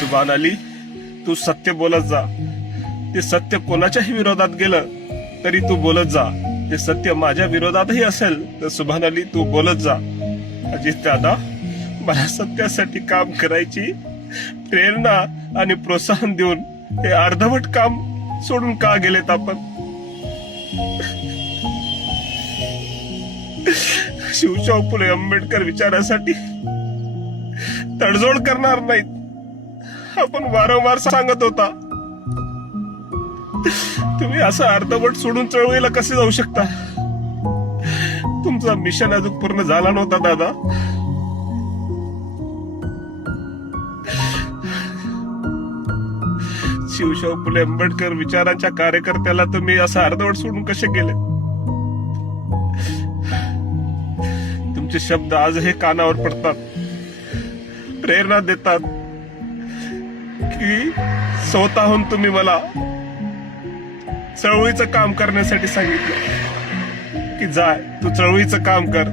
सुभान अली, तू सत्य बोलत जा. ते सत्य कोणाच्याही विरोधात गेलं तरी तू बोलत जा. ते सत्य माझ्या विरोधातही असेल तर सुभान अली तू बोलत जा. अजित दादा, मला सत्यासाठी काम करायची प्रेरणा आणि प्रोत्साहन देऊन हे अर्धवट काम सोडून का गेलेत आपण? शिवशाहू फुले आंबेडकर विचारासाठी तडजोड करणार नाहीत आपण वारंवार सांगत होता. तुम्ही असं अर्धवट सोडून चळवळीला कसे जाऊ शकता? तुमचा मिशन अजून पूर्ण झाला नव्हता दादा. शिवशाहू फुले आंबेडकर विचारांच्या कार्यकर्त्याला तुम्ही असं अर्धवट सोडून कसे गेले? तुमचे शब्द आजही कानावर पडतात, प्रेरणा देतात की स्वतःहून तुम्ही मला चळवळीचं काम करण्यासाठी सांगितलं की जाय तू चळवळीचं काम कर.